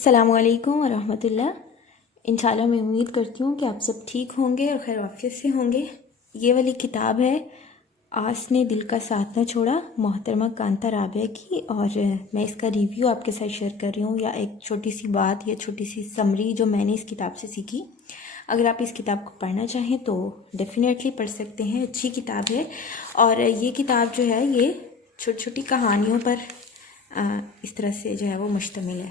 السلام علیکم ورحمۃ اللہ۔ انشاءاللہ میں امید کرتی ہوں کہ آپ سب ٹھیک ہوں گے اور خیر عافیت سے ہوں گے۔ یہ والی کتاب ہے آس نے دل کا ساتھ نہ چھوڑا، محترمہ کانتا رابعہ کی، اور میں اس کا ریویو آپ کے ساتھ شیئر کر رہی ہوں، یا ایک چھوٹی سی بات یا چھوٹی سی سمری جو میں نے اس کتاب سے سیکھی۔ اگر آپ اس کتاب کو پڑھنا چاہیں تو ڈیفینیٹلی پڑھ سکتے ہیں، اچھی کتاب ہے۔ اور یہ کتاب جو ہے یہ چھوٹی چھوٹی کہانیوں پر اس طرح سے جو ہے وہ مشتمل ہے۔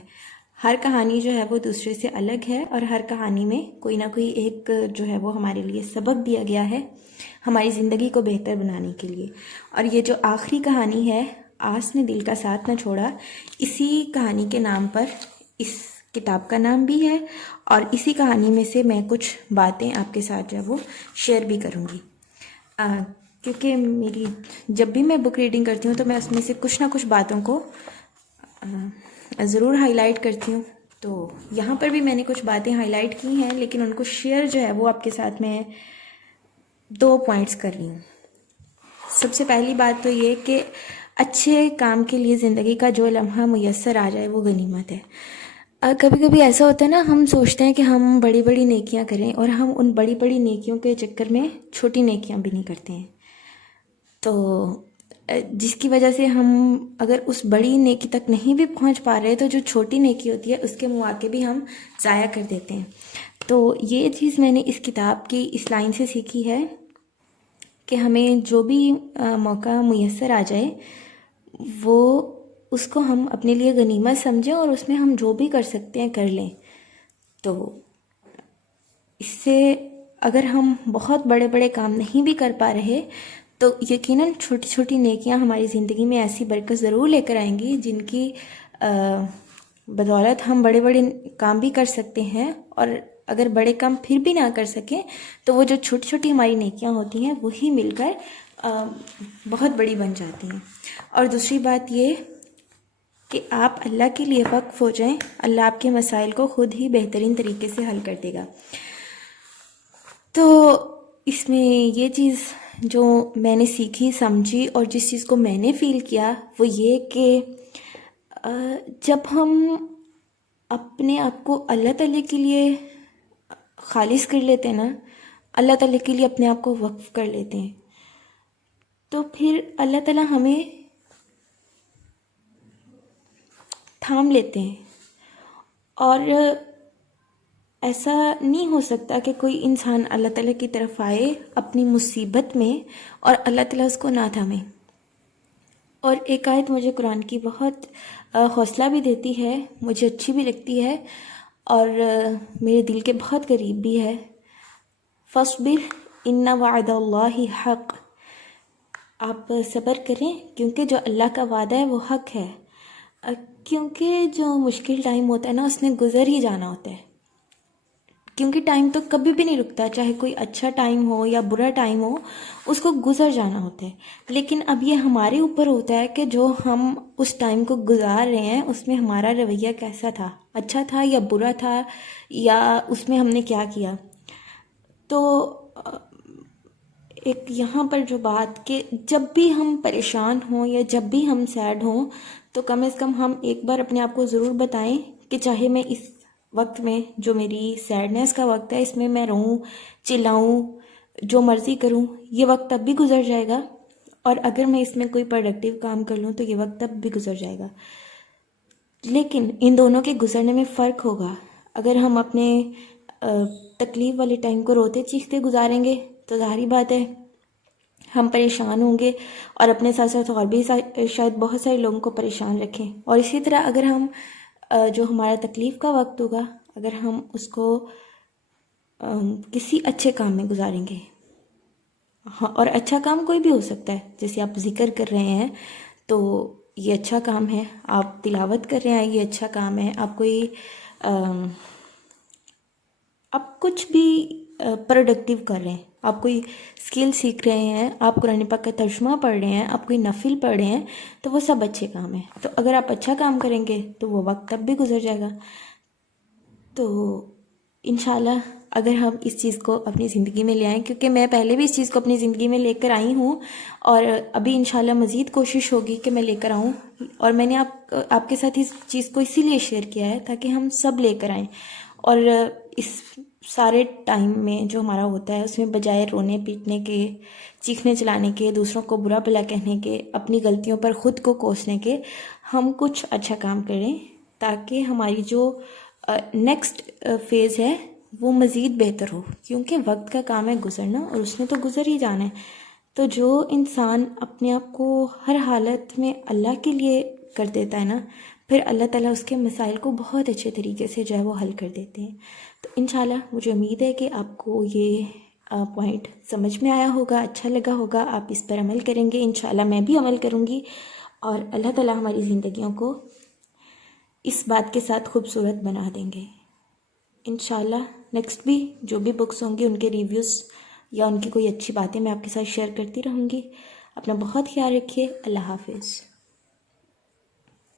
ہر کہانی جو ہے وہ دوسرے سے الگ ہے، اور ہر کہانی میں کوئی نہ کوئی ایک جو ہے وہ ہمارے لیے سبق دیا گیا ہے ہماری زندگی کو بہتر بنانے کے لیے۔ اور یہ جو آخری کہانی ہے آس نے دل کا ساتھ نہ چھوڑا، اسی کہانی کے نام پر اس کتاب کا نام بھی ہے، اور اسی کہانی میں سے میں کچھ باتیں آپ کے ساتھ جو ہے وہ شیئر بھی کروں گی، کیونکہ میری جب بھی میں بک ریڈنگ کرتی ہوں تو میں اس میں سے کچھ نہ کچھ باتوں کو ضرور ہائی لائٹ کرتی ہوں۔ تو یہاں پر بھی میں نے کچھ باتیں ہائی لائٹ کی ہیں، لیکن ان کو شیئر جو ہے وہ آپ کے ساتھ میں 2 پوائنٹس کر رہی ہوں۔ سب سے پہلی بات تو یہ کہ اچھے کام کے لیے زندگی کا جو لمحہ میسر آ جائے وہ غنیمت ہے۔ کبھی کبھی ایسا ہوتا ہے نا، ہم سوچتے ہیں کہ ہم بڑی بڑی نیکیاں کریں، اور ہم ان بڑی بڑی نیکیوں کے چکر میں چھوٹی نیکیاں بھی نہیں کرتے ہیں، تو جس کی وجہ سے ہم اگر اس بڑی نیکی تک نہیں بھی پہنچ پا رہے تو جو چھوٹی نیکی ہوتی ہے اس کے مواقع بھی ہم ضائع کر دیتے ہیں۔ تو یہ چیز میں نے اس کتاب کی اس لائن سے سیکھی ہے کہ ہمیں جو بھی موقع میسر آ جائے وہ اس کو ہم اپنے لیے غنیمت سمجھیں، اور اس میں ہم جو بھی کر سکتے ہیں کر لیں۔ تو اس سے اگر ہم بہت بڑے بڑے کام نہیں بھی کر پا رہے تو یقیناً چھوٹی چھوٹی نیکیاں ہماری زندگی میں ایسی برکت ضرور لے کر آئیں گی جن کی بدولت ہم بڑے بڑے کام بھی کر سکتے ہیں، اور اگر بڑے کام پھر بھی نہ کر سکیں تو وہ جو چھوٹی چھوٹی ہماری نیکیاں ہوتی ہیں وہی مل کر بہت بڑی بن جاتی ہیں۔ اور دوسری بات یہ کہ آپ اللہ کے لیے وقف ہو جائیں، اللہ آپ کے مسائل کو خود ہی بہترین طریقے سے حل کر دے گا۔ تو اس میں یہ چیز جو میں نے سیکھی سمجھی اور جس چیز کو میں نے فیل کیا وہ یہ کہ جب ہم اپنے آپ کو اللہ تعالیٰ کے لیے خالص کر لیتے ہیں نا، اللہ تعالیٰ کے لیے اپنے آپ کو وقف کر لیتے ہیں، تو پھر اللہ تعالیٰ ہمیں تھام لیتے ہیں، اور ایسا نہیں ہو سکتا کہ کوئی انسان اللہ تعالیٰ کی طرف آئے اپنی مصیبت میں اور اللہ تعالیٰ اس کو نہ تھامے۔ اور ایک آیت مجھے قرآن کی بہت حوصلہ بھی دیتی ہے، مجھے اچھی بھی لگتی ہے، اور میرے دل کے بہت قریب بھی ہے۔ فَاصْبِرْ إِنَّ وَعْدَ اللَّهِ حق، آپ صبر کریں کیونکہ جو اللہ کا وعدہ ہے وہ حق ہے۔ کیونکہ جو مشکل ٹائم ہوتا ہے نا اس نے گزر ہی جانا ہوتا ہے، کیونکہ ٹائم تو کبھی بھی نہیں رکتا، چاہے کوئی اچھا ٹائم ہو یا برا ٹائم ہو اس کو گزر جانا ہوتا ہے۔ لیکن اب یہ ہمارے اوپر ہوتا ہے کہ جو ہم اس ٹائم کو گزار رہے ہیں اس میں ہمارا رویہ کیسا تھا، اچھا تھا یا برا تھا، یا اس میں ہم نے کیا کیا۔ تو ایک یہاں پر جو بات کہ جب بھی ہم پریشان ہوں یا جب بھی ہم سیڈ ہوں تو کم از کم ہم ایک بار اپنے آپ کو ضرور بتائیں کہ چاہے میں اس وقت میں جو میری سیڈنس کا وقت ہے اس میں میں روؤں، چلاؤں، جو مرضی کروں، یہ وقت تب بھی گزر جائے گا، اور اگر میں اس میں کوئی پروڈکٹیو کام کر لوں تو یہ وقت تب بھی گزر جائے گا۔ لیکن ان دونوں کے گزرنے میں فرق ہوگا۔ اگر ہم اپنے تکلیف والے ٹائم کو روتے چیختے گزاریں گے تو ظاہری بات ہے ہم پریشان ہوں گے، اور اپنے ساتھ ساتھ اور بھی شاید بہت سارے لوگوں کو پریشان رکھیں۔ اور اسی طرح اگر ہم جو ہمارا تکلیف کا وقت ہوگا اگر ہم اس کو کسی اچھے کام میں گزاریں گے، ہاں، اور اچھا کام کوئی بھی ہو سکتا ہے، جیسے آپ ذکر کر رہے ہیں تو یہ اچھا کام ہے، آپ تلاوت کر رہے ہیں یہ اچھا کام ہے، آپ کوئی آپ کچھ بھی پروڈکٹیو کر رہے ہیں، آپ کوئی اسکل سیکھ رہے ہیں، آپ قرآن پاک کا ترجمہ پڑھ رہے ہیں، آپ کوئی نفل پڑھ رہے ہیں، تو وہ سب اچھے کام ہیں۔ تو اگر آپ اچھا کام کریں گے تو وہ وقت تب بھی گزر جائے گا۔ تو انشاءاللہ اگر ہم اس چیز کو اپنی زندگی میں لے آئیں، کیونکہ میں پہلے بھی اس چیز کو اپنی زندگی میں لے کر آئی ہوں اور ابھی انشاءاللہ مزید کوشش ہوگی کہ میں لے کر آؤں، اور میں نے آپ کے ساتھ اس چیز کو اسی لیے شیئر کیا ہے تاکہ ہم سب لے کر آئیں، اور اس سارے ٹائم میں جو ہمارا ہوتا ہے اس میں بجائے رونے پیٹنے کے، چیخنے چلانے کے، دوسروں کو برا بھلا کہنے کے، اپنی غلطیوں پر خود کو کوسنے کے، ہم کچھ اچھا کام کریں تاکہ ہماری جو نیکسٹ فیز ہے وہ مزید بہتر ہو، کیونکہ وقت کا کام ہے گزرنا اور اس نے تو گزر ہی جانا ہے۔ تو جو انسان اپنے آپ کو ہر حالت میں اللہ کے لیے کر دیتا ہے نا، پھر اللہ تعالیٰ اس کے مسائل کو بہت اچھے طریقے سے جو ہے وہ حل کر دیتے ہیں۔ تو انشاءاللہ مجھے امید ہے کہ آپ کو یہ پوائنٹ سمجھ میں آیا ہوگا، اچھا لگا ہوگا، آپ اس پر عمل کریں گے، انشاءاللہ میں بھی عمل کروں گی، اور اللہ تعالیٰ ہماری زندگیوں کو اس بات کے ساتھ خوبصورت بنا دیں گے انشاءاللہ۔ نیکسٹ بھی جو بھی بکس ہوں گی ان کے ریویوز یا ان کی کوئی اچھی باتیں میں آپ کے ساتھ شیئر کرتی رہوں گی۔ اپنا بہت خیال رکھیے، اللہ حافظ۔